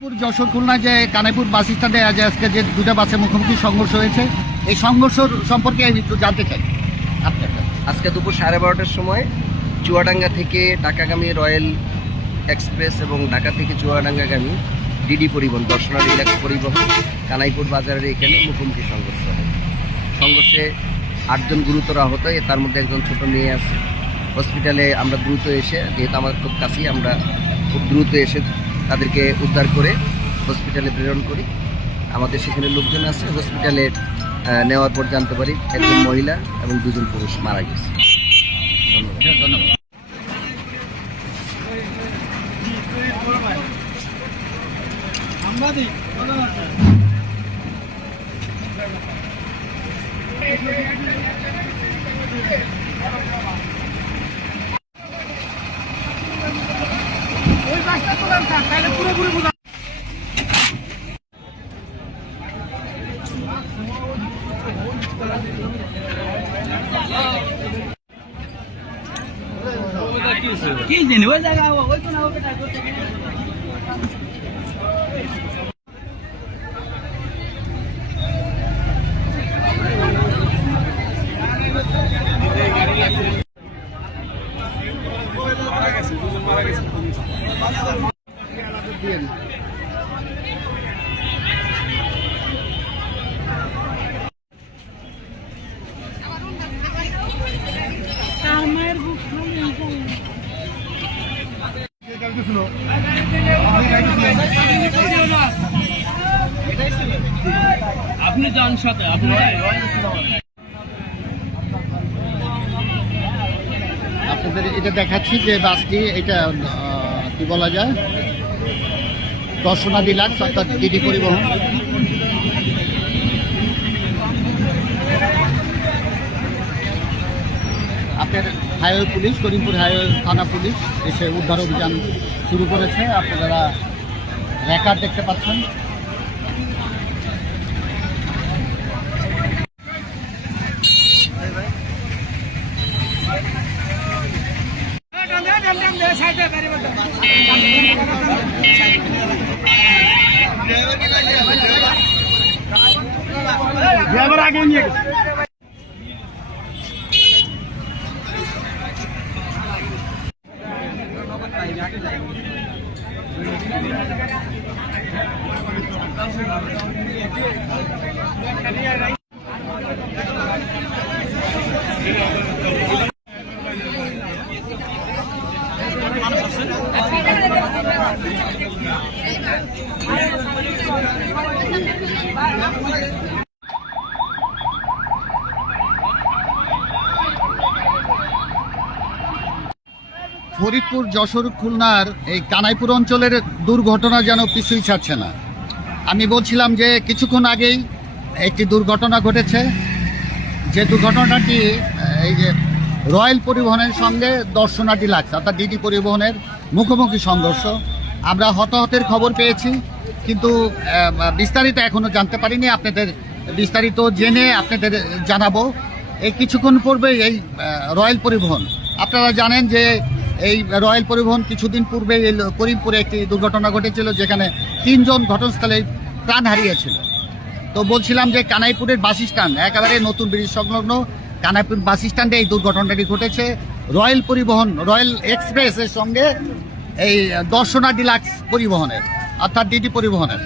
যশোর খুলনা যে কানাইপুর বাস স্ট্যান্ডে আজকে যে দুটা বাসে মুখোমুখি সংঘর্ষ হয়েছে, এই সংঘর্ষ সম্পর্কে আমি একটু জানতে চাই। আজকে দুপুর 12:30টার সময় চুয়াডাঙ্গা থেকে ঢাকাগামী রয়্যাল এক্সপ্রেস এবং ঢাকা থেকে চুয়াডাঙ্গাগামী ডিডি পরিবহন দর্শনা রিল্যাক্স পরিবহন কানাইপুর বাজারের এখানে মুখোমুখি সংঘর্ষ হয়। সংঘর্ষে 8 জন গুরুতর আহত, তার মধ্যে একজন ছোট মেয়ে আছে। হসপিটালে আমরা দ্রুত এসে, যেহেতু আমার খুব কাছেই, আমরা খুব দ্রুত এসে তাদেরকে উদ্ধার করে হসপিটালে প্রেরণ করি। আমাদের সেখানে লোকজন আছে। হসপিটালে নেওয়ার পর জানতে পারি একজন মহিলা এবং 2 জন পুরুষ মারা গেছে। ধন্যবাদ। কি জানি ওই জায়গা ওই কোন হবে না করতে আপনি যান সাথে আপনাদের এটা দেখাচ্ছি যে বাসটি, এটা কি বলা যায়, দর্শনা ডিলাক্স অর্থাৎ ডিডি পরিবহন। আপনার হাইওয়ে পুলিশ, করিমপুর হাইওয়ে থানা পুলিশ এসে উদ্ধার অভিযান শুরু করেছে। আপনারা রেকর্ড দেখতে পাচ্ছেন। ড্রাইভার আগে নিয়ে গেছে। ফরিদপুর যশোর খুলনার এই কানাইপুর অঞ্চলের দুর্ঘটনা যেন পিছুই ছাড়ছে না। আমি বলছিলাম যে কিছুক্ষণ আগেই একটি দুর্ঘটনা ঘটেছে, যে দুর্ঘটনাটি এই যে রয়্যাল পরিবহনের সঙ্গে দর্শনা ডিলাক্স অর্থাৎ ডিডি পরিবহনের মুখোমুখি সংঘর্ষ। আমরা হতাহতের খবর পেয়েছি, কিন্তু বিস্তারিত এখনও জানতে পারিনি। আপনাদের বিস্তারিত জেনে আপনাদের জানাবো। এই কিছুক্ষণ পূর্বেই এই রয়্যাল পরিবহন, আপনারা জানেন যে এই রয়্যাল পরিবহন কিছুদিন পূর্বে করিমপুরে একটি দুর্ঘটনা ঘটেছিল, যেখানে 3 জন ঘটনাস্থলে প্রাণ হারিয়েছিল। তো বলছিলাম যে কানাইপুরের বাস স্ট্যান্ড, একেবারে নতুন ব্রিজ সংলগ্ন কানাইপুর বাস স্ট্যান্ডে এই দুর্ঘটনাটি ঘটেছে। রয়্যাল পরিবহন, রয়্যাল এক্সপ্রেসের সঙ্গে এই দর্শনা ডিলাক্স পরিবহনের অর্থাৎ ডিডি পরিবহনের